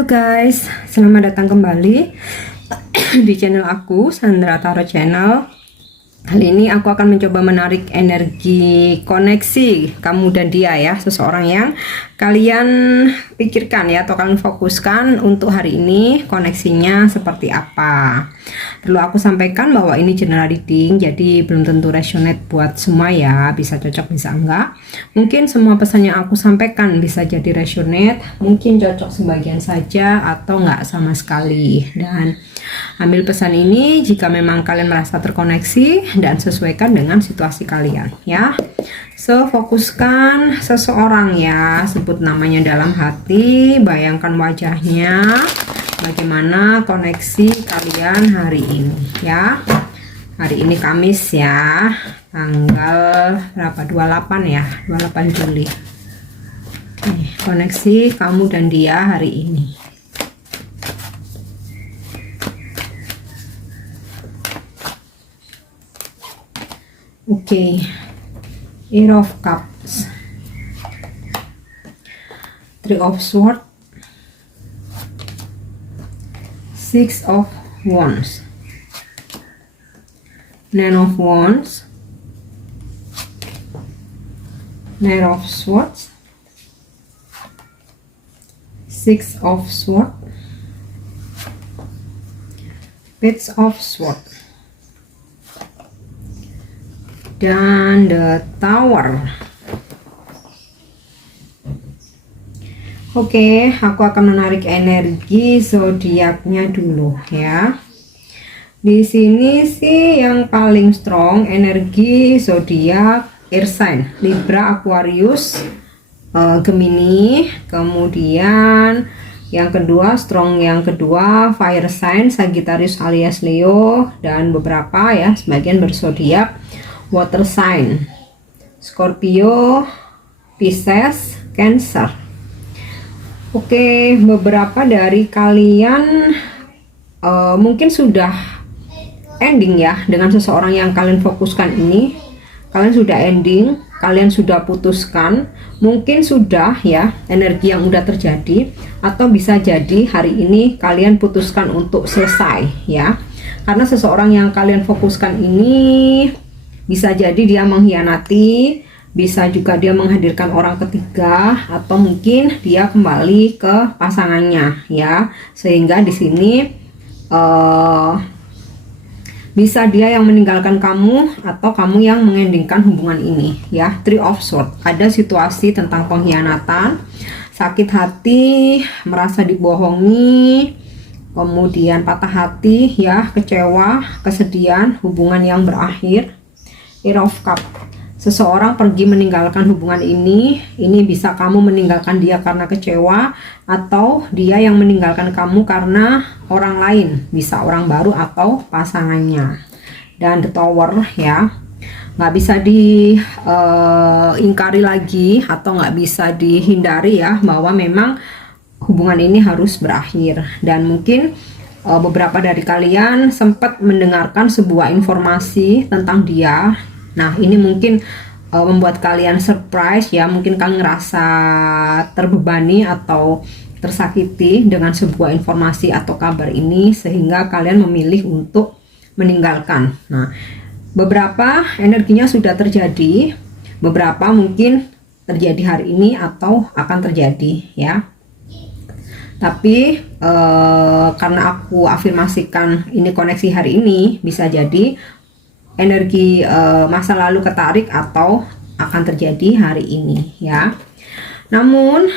Halo guys, selamat datang kembali di channel aku, Sandra Tarot Channel. Kali ini aku akan mencoba menarik energi koneksi kamu dan dia ya, seseorang yang kalian pikirkan ya, atau kalian fokuskan untuk hari ini koneksinya seperti apa. Perlu aku sampaikan bahwa ini general reading, jadi belum tentu resonate buat semua ya, bisa cocok bisa enggak. Mungkin semua pesan yang aku sampaikan bisa jadi resonate, mungkin cocok sebagian saja atau enggak sama sekali. Dan ambil pesan ini jika memang kalian merasa terkoneksi dan sesuaikan dengan situasi kalian ya. So, fokuskan seseorang ya, sebut namanya dalam hati, bayangkan wajahnya, bagaimana koneksi kalian hari ini ya. Hari ini Kamis ya, tanggal berapa, 28 ya, 28 Juli. Koneksi kamu dan dia hari ini. Oke, Eight of Cups, Three of Swords, Six of Wands, Nine of Wands, Nine of Swords, Six of Swords, Page of Swords, dan The Tower. Oke, aku akan menarik energi zodiaknya dulu ya. Di sini sih yang paling strong energi zodiak air sign Libra, Aquarius, Gemini. Kemudian yang kedua strong, yang kedua fire sign Sagittarius alias Leo, dan beberapa ya sebagian berzodiak water sign Scorpio, Pisces, Cancer. Oke, beberapa dari kalian mungkin sudah ending ya dengan seseorang yang kalian fokuskan ini. Kalian sudah ending, kalian sudah putuskan, mungkin sudah ya energi yang udah terjadi, atau bisa jadi hari ini kalian putuskan untuk selesai ya. Karena seseorang yang kalian fokuskan ini bisa jadi dia mengkhianati, bisa juga dia menghadirkan orang ketiga, atau mungkin dia kembali ke pasangannya ya. Sehingga di sini bisa dia yang meninggalkan kamu atau kamu yang mengendingkan hubungan ini ya. Three of Swords, ada situasi tentang pengkhianatan, sakit hati, merasa dibohongi, kemudian patah hati ya, kecewa, kesedihan, hubungan yang berakhir. Eight of Cups, seseorang pergi meninggalkan hubungan ini bisa kamu meninggalkan dia karena kecewa, atau dia yang meninggalkan kamu karena orang lain, bisa orang baru atau pasangannya. Dan The Tower ya, nggak bisa diingkari lagi atau nggak bisa dihindari ya, bahwa memang hubungan ini harus berakhir. Dan mungkin beberapa dari kalian sempat mendengarkan sebuah informasi tentang dia. Nah, ini mungkin membuat kalian surprise ya, mungkin kalian ngerasa terbebani atau tersakiti dengan sebuah informasi atau kabar ini, sehingga kalian memilih untuk meninggalkan. Nah, beberapa energinya sudah terjadi, beberapa mungkin terjadi hari ini atau akan terjadi ya. Tapi karena aku afirmasikan ini koneksi hari ini, bisa jadi energi masa lalu ketarik atau akan terjadi hari ini ya. Namun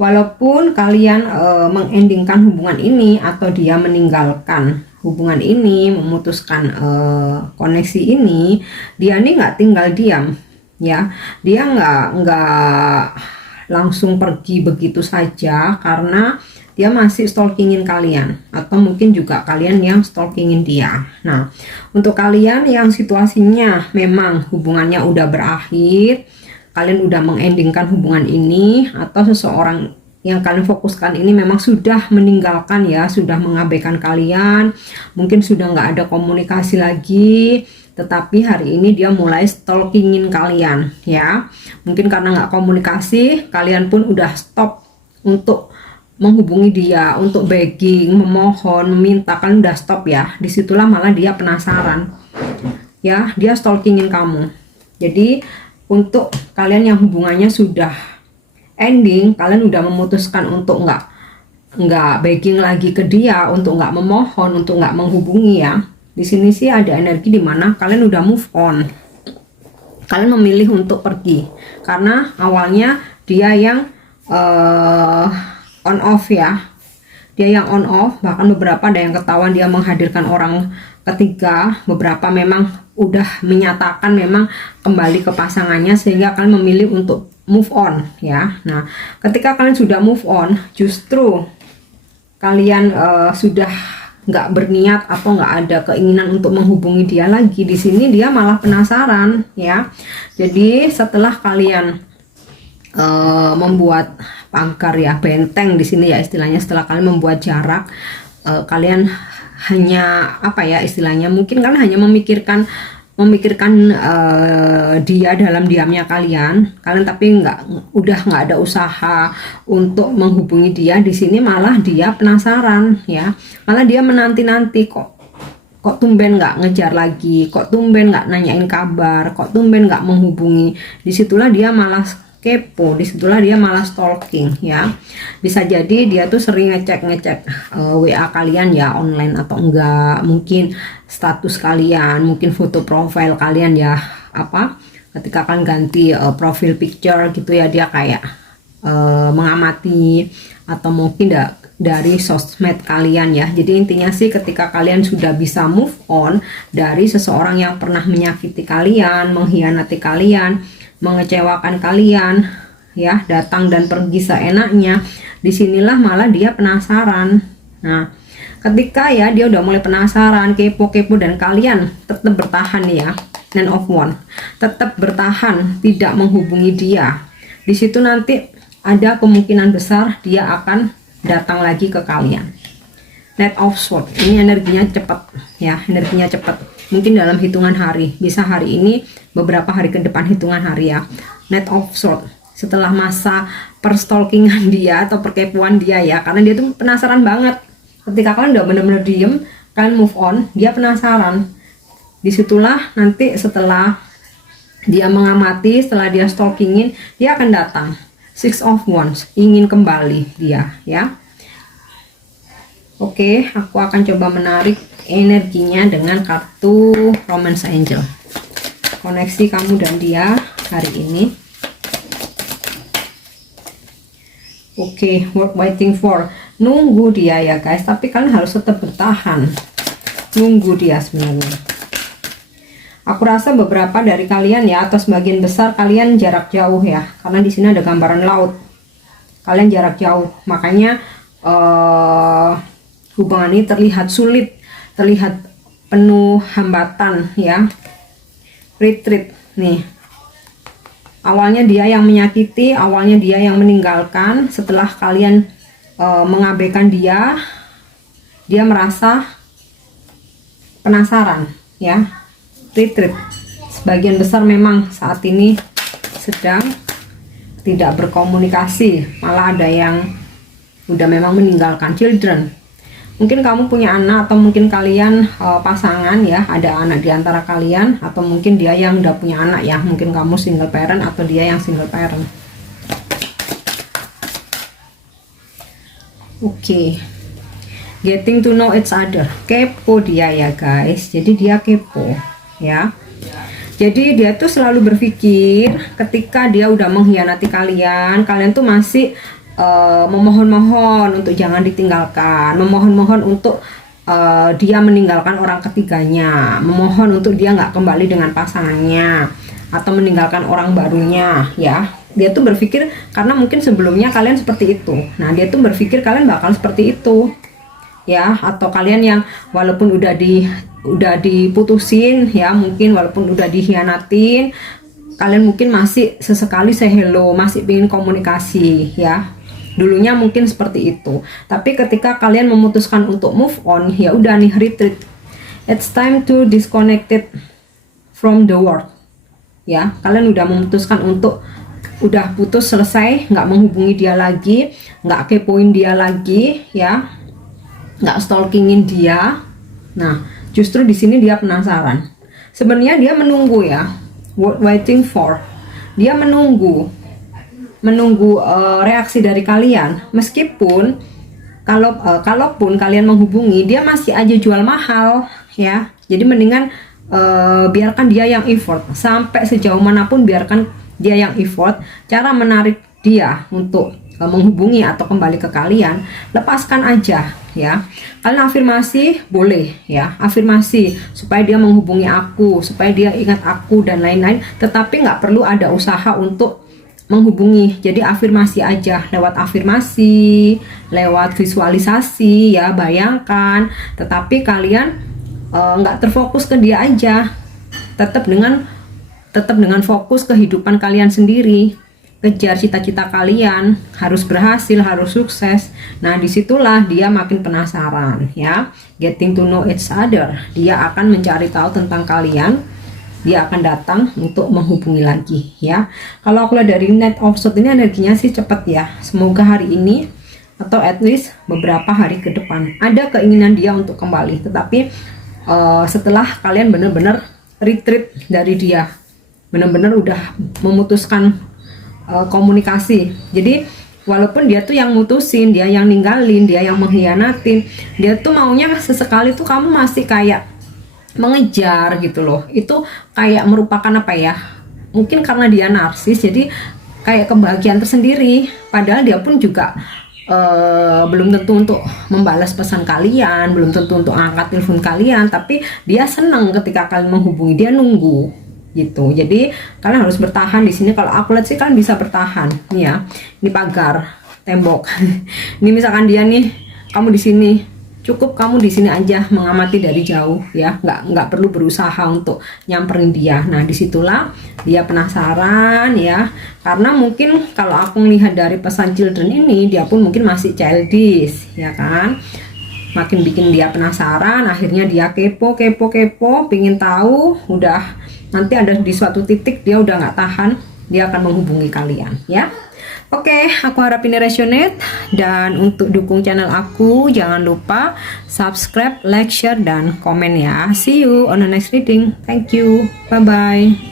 walaupun kalian mengendingkan hubungan ini atau dia meninggalkan hubungan ini, memutuskan koneksi ini, dia ini nggak tinggal diam ya. Dia nggak langsung pergi begitu saja, karena dia masih stalkingin kalian, atau mungkin juga kalian yang stalkingin dia. Nah, untuk kalian yang situasinya memang hubungannya udah berakhir, kalian udah mengendingkan hubungan ini, atau seseorang yang kalian fokuskan ini memang sudah meninggalkan ya, sudah mengabaikan kalian, mungkin sudah nggak ada komunikasi lagi, tetapi hari ini dia mulai stalkingin kalian ya. Mungkin karena nggak komunikasi, kalian pun udah stop untuk menghubungi dia untuk begging, memohon, meminta, kan udah stop ya. Disitulah malah dia penasaran ya, dia stalkingin kamu. Jadi untuk kalian yang hubungannya sudah ending, kalian udah memutuskan untuk nggak begging lagi ke dia, untuk nggak memohon, untuk nggak menghubungi ya. Di sini sih ada energi dimana kalian udah move on, kalian memilih untuk pergi karena awalnya dia yang on off ya, dia yang on off, bahkan beberapa ada yang ketahuan dia menghadirkan orang ketiga, beberapa memang udah menyatakan memang kembali ke pasangannya, sehingga kalian memilih untuk move on ya. Nah, ketika kalian sudah move on, justru kalian sudah nggak berniat atau nggak ada keinginan untuk menghubungi dia lagi. Di sini dia malah penasaran ya. Jadi setelah kalian membuat pagar ya, benteng di sini ya istilahnya, setelah kalian membuat jarak, kalian hanya apa ya istilahnya, mungkin kalian hanya memikirkan dia dalam diamnya kalian, tapi udah nggak ada usaha untuk menghubungi dia. Di sini malah dia penasaran ya, malah dia menanti-nanti, kok tumben nggak ngejar lagi, kok tumben nggak nanyain kabar, kok tumben nggak menghubungi. Disitulah dia malah kepo, disitulah dia malah stalking ya. Bisa jadi dia tuh sering ngecek WA kalian ya, online atau enggak, mungkin status kalian, mungkin foto profile kalian ya, apa ketika kalian ganti profil picture gitu ya, dia kayak mengamati, atau mungkin dari sosmed kalian ya. Jadi intinya sih ketika kalian sudah bisa move on dari seseorang yang pernah menyakiti kalian, mengkhianati kalian, mengecewakan kalian ya, datang dan pergi seenaknya, disinilah malah dia penasaran. Nah, ketika ya dia udah mulai penasaran, kepo-kepo, dan kalian tetap bertahan ya, Nine of Wands, tetap bertahan tidak menghubungi dia, di situ nanti ada kemungkinan besar dia akan datang lagi ke kalian. Knight of Swords, ini energinya cepat ya, energinya cepat, mungkin dalam hitungan hari, bisa hari ini, beberapa hari ke depan, hitungan hari ya. Knight of Swords, setelah masa perstalkingan dia atau perkepuan dia ya, karena dia tuh penasaran banget. Ketika kalian udah bener-bener diem, kalian move on, dia penasaran. Disitulah nanti setelah dia mengamati, setelah dia stalkingin, dia akan datang. Six of Wands, ingin kembali dia ya. Oke, aku akan coba menarik energinya dengan kartu Romance Angel. Koneksi kamu dan dia hari ini. Oke, worth waiting for. Nunggu dia ya guys, tapi kalian harus tetap bertahan. Nunggu dia sebenarnya. Aku rasa beberapa dari kalian ya, atau sebagian besar kalian jarak jauh ya, karena di sini ada gambaran laut. Kalian jarak jauh, makanya hubungan ini terlihat sulit, terlihat penuh hambatan ya. Retreat nih, awalnya dia yang menyakiti, awalnya dia yang meninggalkan. Setelah kalian mengabaikan dia merasa penasaran ya. Retreat, sebagian besar memang saat ini sedang tidak berkomunikasi, malah ada yang udah memang meninggalkan. Children, mungkin kamu punya anak, atau mungkin kalian pasangan ya, ada anak di antara kalian, atau mungkin dia yang udah punya anak ya, mungkin kamu single parent atau dia yang single parent. Oke, getting to know each other, kepo dia ya guys, jadi dia kepo ya. Jadi dia tuh selalu berpikir ketika dia udah mengkhianati kalian, kalian tuh masih memohon-mohon untuk jangan ditinggalkan, memohon-mohon untuk dia meninggalkan orang ketiganya, memohon untuk dia nggak kembali dengan pasangannya atau meninggalkan orang barunya ya. Dia tuh berpikir karena mungkin sebelumnya kalian seperti itu, nah dia tuh berpikir kalian bakal seperti itu ya. Atau kalian yang walaupun udah diputusin ya, mungkin walaupun udah dikhianatin, kalian mungkin masih sesekali say hello, masih ingin komunikasi ya. Dulunya mungkin seperti itu, tapi ketika kalian memutuskan untuk move on, ya udah nih, retreat. It's time to disconnected from the world ya. Kalian udah memutuskan untuk udah putus selesai, nggak menghubungi dia lagi, nggak kepoin dia lagi, ya, nggak stalkingin dia. Nah, justru di sini dia penasaran. Sebenarnya dia menunggu ya, waiting for. Dia menunggu reaksi dari kalian. Meskipun kalaupun kalian menghubungi, dia masih aja jual mahal, ya. Jadi mendingan biarkan dia yang effort. Sampai sejauh manapun biarkan dia yang effort. Cara menarik dia untuk menghubungi atau kembali ke kalian, lepaskan aja, ya. Kalian afirmasi boleh, ya, afirmasi supaya dia menghubungi aku, supaya dia ingat aku dan lain-lain, tetapi nggak perlu ada usaha untuk menghubungi. Jadi afirmasi aja, lewat afirmasi, lewat visualisasi, ya, bayangkan, tetapi kalian nggak terfokus ke dia aja, tetap dengan fokus kehidupan kalian sendiri. Kejar cita-cita kalian, harus berhasil, harus sukses. Nah, disitulah dia makin penasaran, ya. Getting to know each other. Dia akan mencari tahu tentang kalian. Dia akan datang untuk menghubungi lagi, ya. Kalau aku lihat dari Knight of Swords ini energinya sih cepat, ya. Semoga hari ini atau at least beberapa hari ke depan ada keinginan dia untuk kembali. Tetapi setelah kalian benar-benar retreat dari dia, benar-benar udah memutuskan komunikasi. Jadi walaupun dia tuh yang mutusin, dia yang ninggalin, dia yang mengkhianatin, dia tuh maunya sesekali tuh kamu masih kayak mengejar gitu loh. Itu kayak merupakan apa ya, mungkin karena dia narsis, jadi kayak kebahagiaan tersendiri. Padahal dia pun juga belum tentu untuk membalas pesan kalian, belum tentu untuk angkat telepon kalian, tapi dia senang ketika kalian menghubungi, dia nunggu gitu. Jadi kalian harus bertahan di sini. Kalau aku lihat sih kalian bisa bertahan nih, ya. Ini pagar, tembok. Ini misalkan dia nih, kamu di sini, cukup kamu di sini aja mengamati dari jauh, ya, nggak perlu berusaha untuk nyamperin dia. Nah, disitulah dia penasaran, ya, karena mungkin kalau aku melihat dari pesan children ini, dia pun mungkin masih childish, ya kan. Makin bikin dia penasaran, akhirnya dia kepo, pingin tahu. Udah nanti ada di suatu titik dia udah nggak tahan, dia akan menghubungi kalian, ya. Oke, aku harap ini resonate. Dan untuk dukung channel aku, jangan lupa subscribe, like, share, dan komen, ya. See you on the next reading. Thank you, bye bye.